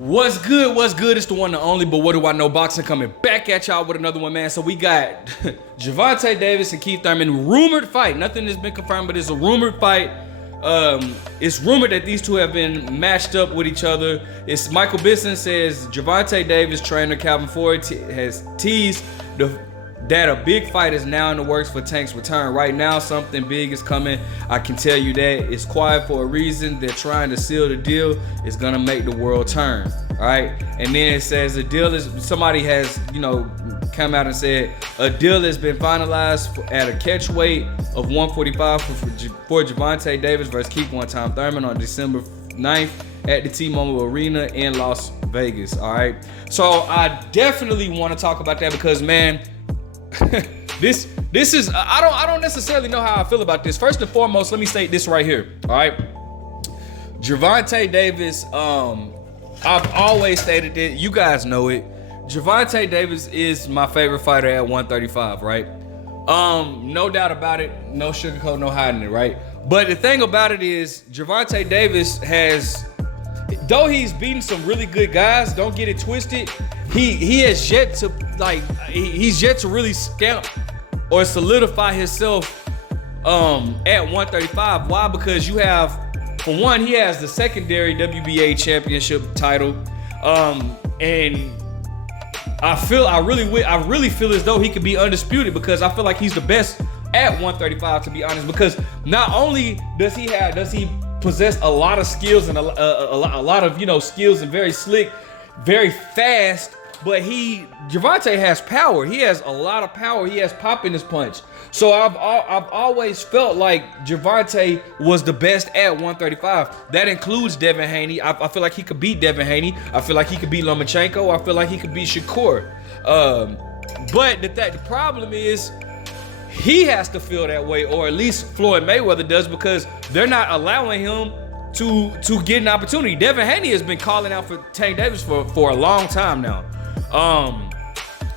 What's good? What's good? It's the one and only, but what do I know? Boxing coming back at y'all with another one, man. So we got Gervonta Davis and Keith Thurman, rumored fight. Nothing has been confirmed, but it's a rumored fight. It's rumored that these two have been matched up with each other. It's Michael Bisping says Gervonta Davis trainer Calvin Ford has teased that a big fight is now in the works for Tank's return. Right now, something big is coming. I can tell you that. It's quiet for a reason. They're trying to seal the deal. It's gonna make the world turn. All right. And then it says the deal is, somebody has, come out and said a deal has been finalized at a catch weight of 145 for Gervonta Davis versus Keith one-time Thurman on December 9th at the T-Mobile Arena in Las Vegas. All right. So I definitely want to talk about that because, man, this is I don't necessarily know how I feel about this. First and foremost, let me state this right here. All right, Gervonta Davis. I've always stated that, you guys know it. Gervonta Davis is my favorite fighter at 135. Right? No doubt about it. No sugarcoat, no hiding it. Right? But the thing about it is, Gervonta Davis has, though he's beaten some really good guys, don't get it twisted. He has yet to he's yet to really stamp or solidify himself at 135. Why? Because you have, for one, he has the secondary WBA championship title, and I really feel as though he could be undisputed because I feel like he's the best at 135, to be honest. Because not only does he possess a lot of skills and a lot of skills and very slick, very fast. But Gervonta has power. He has a lot of power. He has pop in his punch. So I've always felt like Gervonta was the best at 135. That includes Devin Haney. I feel like he could beat Devin Haney. I feel like he could beat Lomachenko. I feel like he could beat Shakur. But the problem is, he has to feel that way, or at least Floyd Mayweather does, because they're not allowing him to get an opportunity. Devin Haney has been calling out for Tank Davis for a long time now.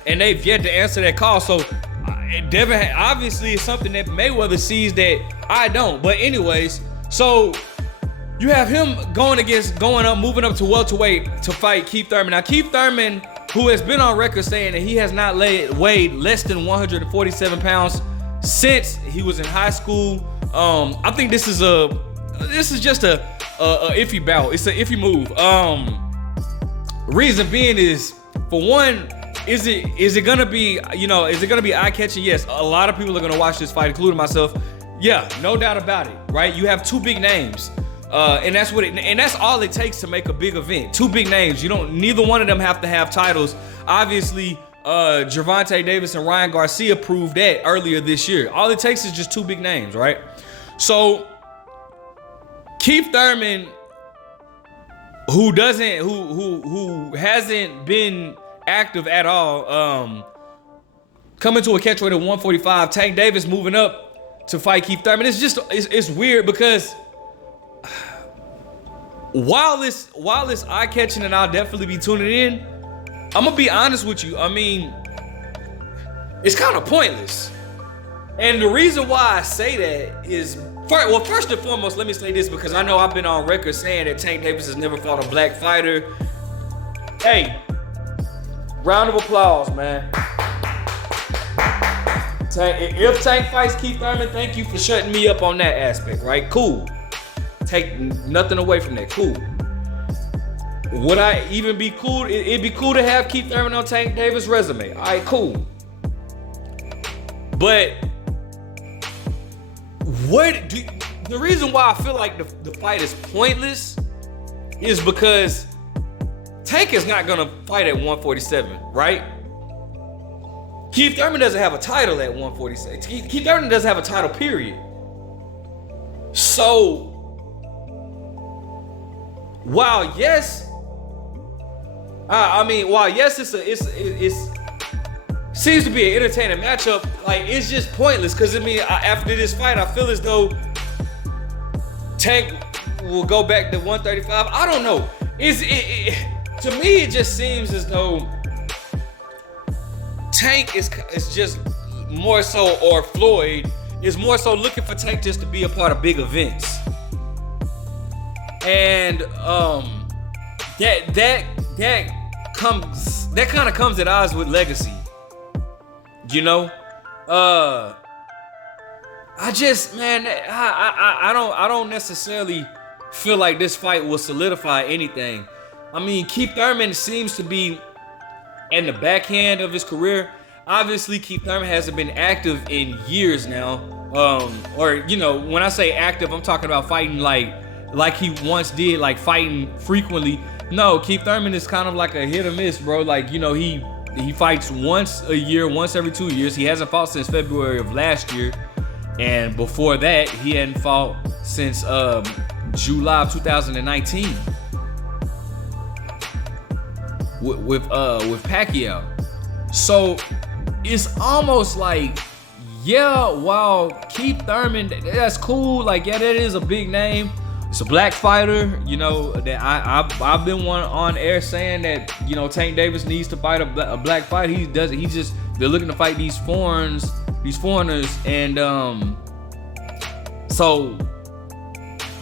And they've yet to answer that call. So Devin obviously is something that Mayweather sees that I don't. But anyways, so you have him moving up to welterweight to fight Keith Thurman. Now Keith Thurman, who has been on record saying that he has not weighed less than 147 pounds since he was in high school. I think this is just a iffy bout. It's an iffy move. Reason being is, for one, is it gonna be eye-catching? Yes, a lot of people are gonna watch this fight, including myself. Yeah, no doubt about it, right? You have two big names, and that's all it takes to make a big event. Two big names. Neither one of them have to have titles. Obviously, Gervonta Davis and Ryan Garcia proved that earlier this year. All it takes is just two big names, right? So Keith Thurman, who hasn't been active at all, coming to a catch weight of 145. Tank Davis moving up to fight Keith Thurman. It's weird because while it's eye-catching and I'll definitely be tuning in, I'm gonna be honest with you. I mean, it's kind of pointless. And the reason why I say that is, first and foremost, let me say this, because I know I've been on record saying that Tank Davis has never fought a black fighter. Hey, round of applause, man. If Tank fights Keith Thurman, thank you for shutting me up on that aspect, right? Cool. Take nothing away from that. Cool. Would I even be cool? It'd be cool to have Keith Thurman on Tank Davis' resume. All right, cool. But the reason why I feel like the fight is pointless is because Tank is not gonna fight at 147, right? Keith Thurman doesn't have a title at 147. Keith Thurman doesn't have a title, period. So while yes, it's seems to be an entertaining matchup, like, it's just pointless. Because after this fight, I feel as though Tank will go back to 135. I don't know. To me, it just seems as though Tank is just more so, or Floyd is more so looking for Tank just to be a part of big events. And that that kind of comes at odds with legacy. You know? I just, man, I don't necessarily feel like this fight will solidify anything. I mean, Keith Thurman seems to be in the backhand of his career. Obviously, Keith Thurman hasn't been active in years now. Or, you know, when I say active, I'm talking about fighting like he once did, like fighting frequently. No, Keith Thurman is kind of like a hit or miss, bro. Like, you know, he fights once a year, once every 2 years. He hasn't fought since February of last year. And before that, he hadn't fought since July of 2019 with Pacquiao. So it's almost like, yeah, while Keith Thurman, that's cool. Like, yeah, that is a big name. It's a black fighter, you know, that I've been one on air saying that, you know, Tank Davis needs to fight a black fighter. He doesn't. They're looking to fight these foreigners, and so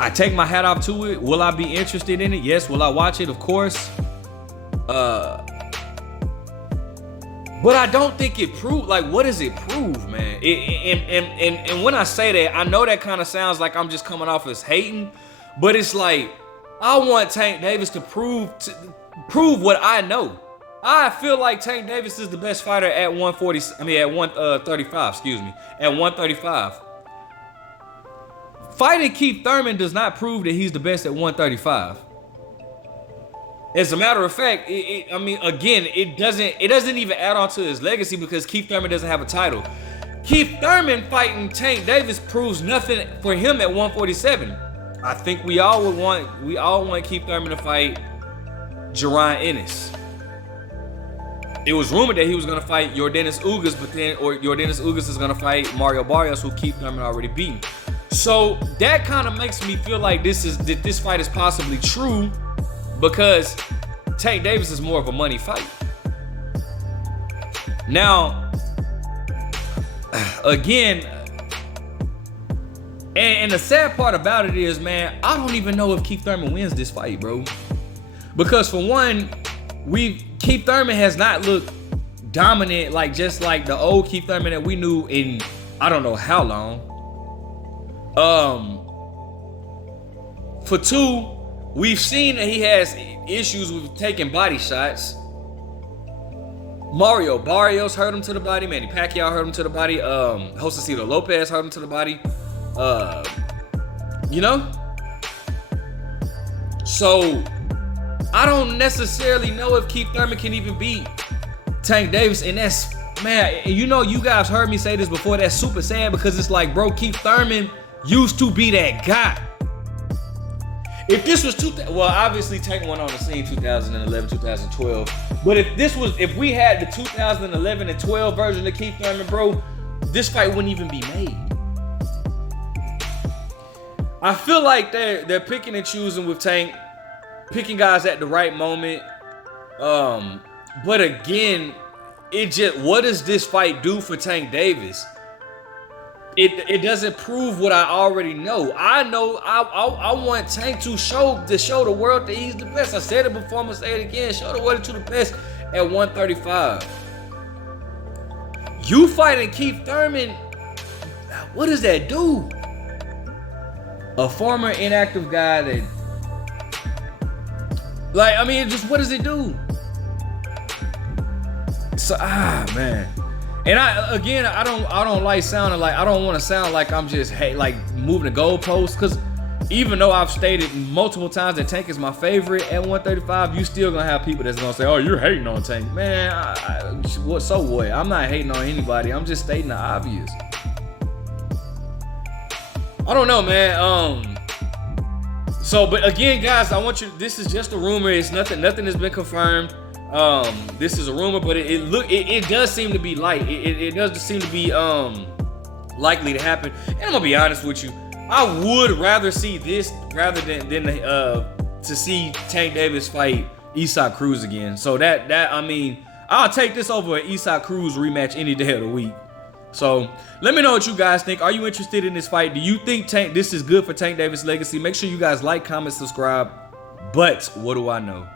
I take my hat off to it. Will I be interested in it? Yes. Will I watch it? Of course. But I don't think it proved. Like, what does it prove, man? And when I say that, I know that kind of sounds like I'm just coming off as hating, but it's like I want Tank Davis to prove what I know. I feel like Tank Davis is the best fighter at 135. Excuse me, at 135. Fighting Keith Thurman does not prove that he's the best at 135. As a matter of fact, it doesn't even add on to his legacy because Keith Thurman doesn't have a title. Keith Thurman fighting Tank Davis proves nothing for him at 147. I think we all want Keith Thurman to fight Jaron Ennis. It was rumored that he was gonna fight Yordenis Ugas, Yordenis Ugas is gonna fight Mario Barrios, who Keith Thurman already beaten. So that kind of makes me feel like this fight is possibly true, because Tank Davis is more of a money fight. Now, again, and the sad part about it is, man, I don't even know if Keith Thurman wins this fight, bro. Because for one, Keith Thurman has not looked dominant, like just like the old Keith Thurman that we knew in I don't know how long. For two, we've seen that he has issues with taking body shots. Mario Barrios hurt him to the body. Manny Pacquiao hurt him to the body. Josecito Lopez hurt him to the body. You know? So, I don't necessarily know if Keith Thurman can even beat Tank Davis. And that's, man, you know, you guys heard me say this before. That's super sad because it's like, bro, Keith Thurman used to be that guy. If this was well, obviously Tank went on the scene 2011, 2012. But if we had the 2011 and 12 version of Keith Thurman, bro, this fight wouldn't even be made. I feel like they're picking and choosing with Tank, picking guys at the right moment. But again, what does this fight do for Tank Davis? It doesn't prove what I already know. I know I want Tank to show the world that he's the best. I said it before, I'm gonna say it again. Show the world to the best at 135. You fighting Keith Thurman, what does that do? A former inactive guy that, like, I mean, just what does it do? So man. And I don't like sounding like, I don't want to sound like I'm just like moving the goalposts, because even though I've stated multiple times that Tank is my favorite at 135, you still gonna have people that's gonna say, oh, you're hating on Tank. Man, so what? I'm not hating on anybody. I'm just stating the obvious. I don't know, man. So, but again, guys, I want you, this is just a rumor. It's nothing has been confirmed. This is a rumor, but it does seem to be light. It does seem to be likely to happen. And I'm gonna be honest with you, I would rather see this rather than to see Tank Davis fight Isaac Cruz again. So that I mean, I'll take this over an Isaac Cruz rematch any day of the week. So let me know what you guys think. Are you interested in this fight? Do you think this is good for Tank Davis' legacy? Make sure you guys like, comment, subscribe. But what do I know?